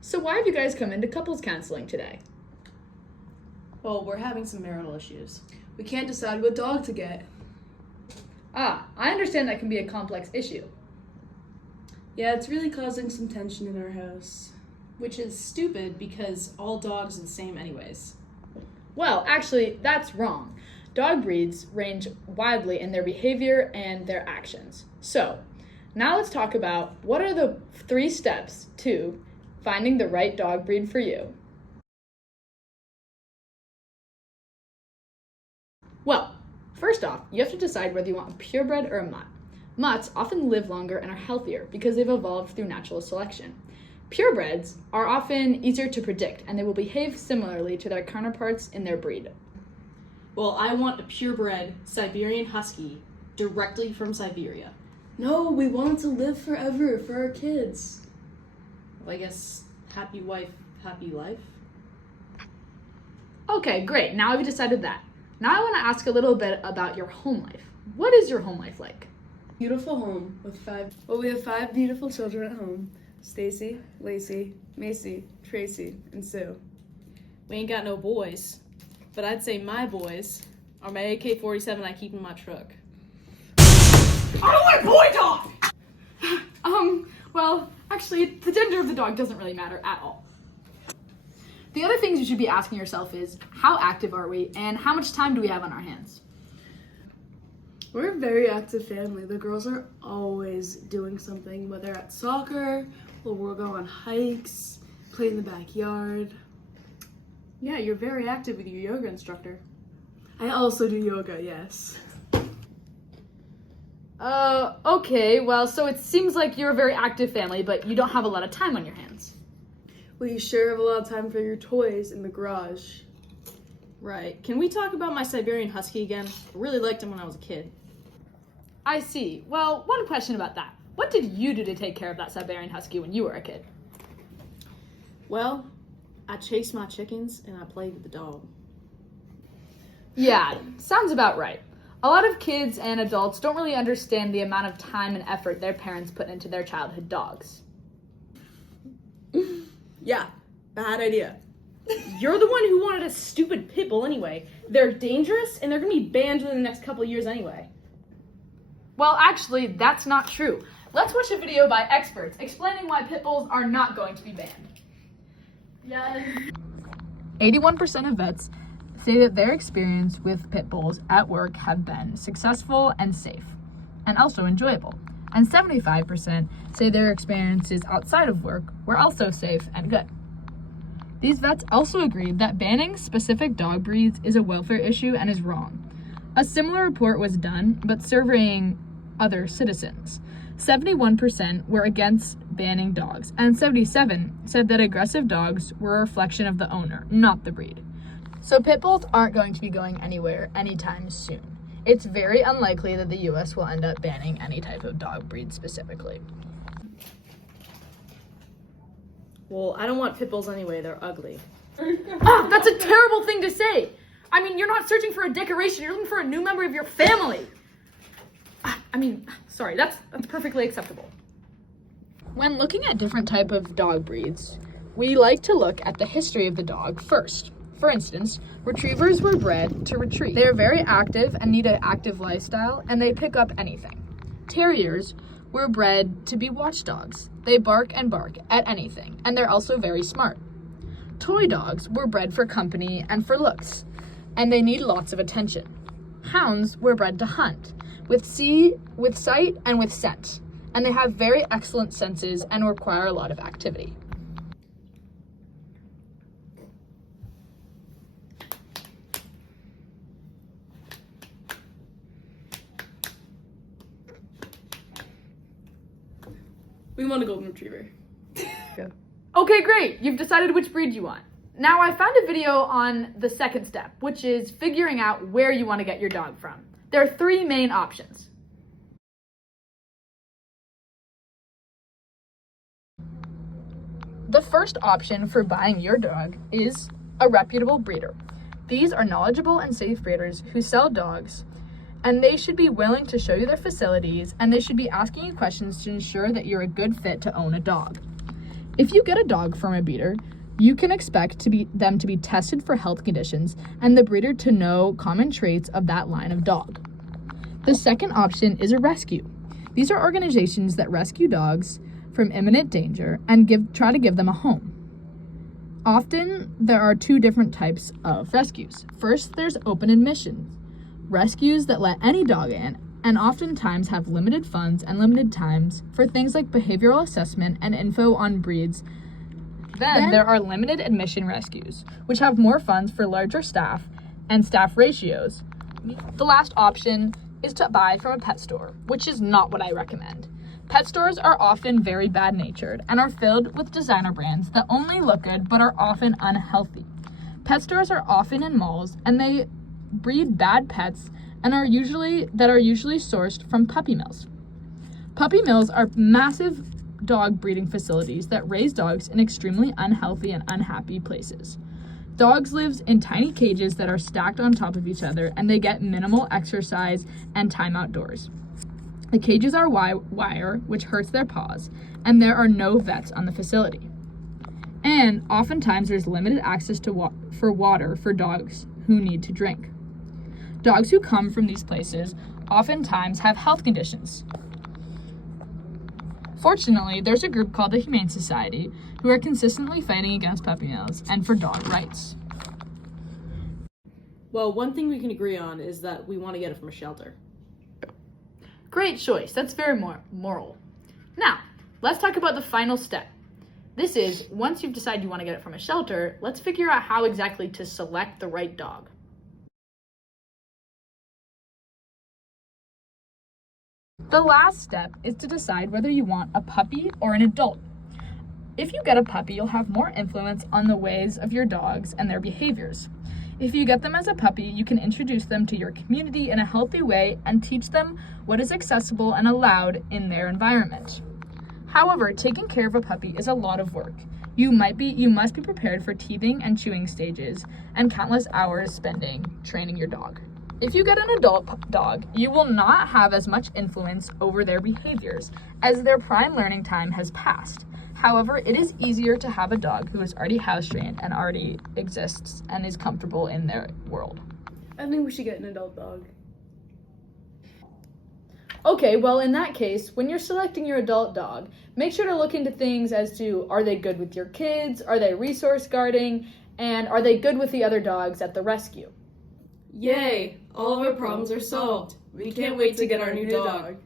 So why have you guys come into couples counseling today? Well, we're having some marital issues. We can't decide what dog to get. I understand that can be a complex issue. Yeah, it's really causing some tension in our house. Which is stupid because all dogs are the same anyways. Well, actually, that's wrong. Dog breeds range widely in their behavior and their actions. So, now let's talk about what are the 3 steps to finding the right dog breed for you. Well, first off, you have to decide whether you want a purebred or a mutt. Mutts often live longer and are healthier because they've evolved through natural selection. Purebreds are often easier to predict, and they will behave similarly to their counterparts in their breed. Well, I want a purebred Siberian Husky directly from Siberia. No, we want it to live forever for our kids. Well, I guess happy wife, happy life. Okay, great. Now we've decided that. Now I want to ask a little bit about your home life. What is your home life like? Beautiful home with 5. Well, we have 5 beautiful children at home. Stacy, Lacey, Macy, Tracy, and Sue. We ain't got no boys, but I'd say my boys are my AK-47 I keep in my truck. I don't want a boy dog! Well, actually, the gender of the dog doesn't really matter at all. The other things you should be asking yourself is, how active are we, and how much time do we have on our hands? We're a very active family. The girls are always doing something, whether at soccer, or we'll go on hikes, play in the backyard. Yeah, you're very active with your yoga instructor. I also do yoga, yes. Okay, well, so it seems like you're a very active family, but you don't have a lot of time on your hands. Well, you sure have a lot of time for your toys in the garage. Right. Can we talk about my Siberian Husky again? I really liked him when I was a kid. I see. Well, one question about that. What did you do to take care of that Siberian Husky when you were a kid? Well, I chased my chickens and I played with the dog. Yeah, sounds about right. A lot of kids and adults don't really understand the amount of time and effort their parents put into their childhood dogs. Yeah, bad idea. You're the one who wanted a stupid pit bull anyway. They're dangerous and they're gonna be banned within the next couple of years anyway. Well, actually, that's not true. Let's watch a video by experts explaining why pit bulls are not going to be banned. Yes. 81% of vets say that their experience with pit bulls at work have been successful and safe, and also enjoyable. And 75% say their experiences outside of work were also safe and good. These vets also agreed that banning specific dog breeds is a welfare issue and is wrong. A similar report was done, but surveying other citizens. 71% were against banning dogs, and 77% said that aggressive dogs were a reflection of the owner, not the breed. So pit bulls aren't going to be going anywhere anytime soon. It's very unlikely that the US will end up banning any type of dog breed specifically. Well, I don't want pit bulls anyway, they're ugly. That's a terrible thing to say! I mean, you're not searching for a decoration, you're looking for a new member of your family! Sorry, that's perfectly acceptable. When looking at different type of dog breeds, we like to look at the history of the dog first. For instance, retrievers were bred to retrieve. They are very active and need an active lifestyle, and they pick up anything. Terriers were bred to be watchdogs. They bark and bark at anything, and they're also very smart. Toy dogs were bred for company and for looks, and they need lots of attention. Hounds were bred to hunt, with sight and with scent, and they have very excellent senses and require a lot of activity. We want a golden retriever. Okay, great. You've decided which breed you want. Now I found a video on the second step, which is figuring out where you want to get your dog from. There are 3 main options. The first option for buying your dog is a reputable breeder. These are knowledgeable and safe breeders who sell dogs, and they should be willing to show you their facilities, and they should be asking you questions to ensure that you're a good fit to own a dog. If you get a dog from a breeder, you can expect them to be tested for health conditions and the breeder to know common traits of that line of dog. The second option is a rescue. These are organizations that rescue dogs from imminent danger and try to give them a home. Often, there are two different types of rescues. First, there's open admissions, rescues that let any dog in and oftentimes have limited funds and limited times for things like behavioral assessment and info on breeds. Then there are limited admission rescues, which have more funds for larger staff and staff ratios. The last option is to buy from a pet store, which is not what I recommend. Pet stores are often very bad-natured and are filled with designer brands that only look good but are often unhealthy. Pet stores are often in malls and they breed bad pets and are usually sourced from puppy mills. Puppy mills are massive dog breeding facilities that raise dogs in extremely unhealthy and unhappy places. Dogs live in tiny cages that are stacked on top of each other, and they get minimal exercise and time outdoors. The cages are wire, which hurts their paws, and there are no vets on the facility. And oftentimes there's limited access to water for dogs who need to drink. Dogs who come from these places oftentimes have health conditions. Fortunately, there's a group called the Humane Society who are consistently fighting against puppy mills and for dog rights. Well, one thing we can agree on is that we want to get it from a shelter. Great choice. That's very moral. Now, let's talk about the final step. This is, once you've decided you want to get it from a shelter, let's figure out how exactly to select the right dog. The last step is to decide whether you want a puppy or an adult. If you get a puppy, you'll have more influence on the ways of your dogs and their behaviors. If you get them as a puppy, you can introduce them to your community in a healthy way and teach them what is accessible and allowed in their environment. However, taking care of a puppy is a lot of work. You must be prepared for teething and chewing stages and countless hours spending training your dog. If you get an adult dog, you will not have as much influence over their behaviors as their prime learning time has passed. However, it is easier to have a dog who is already house trained and already exists and is comfortable in their world. I think we should get an adult dog. Okay, well, in that case, when you're selecting your adult dog, make sure to look into things as to, are they good with your kids, are they resource guarding, and are they good with the other dogs at the rescue? Yay! All of our problems are solved. We can't wait to get our new dog.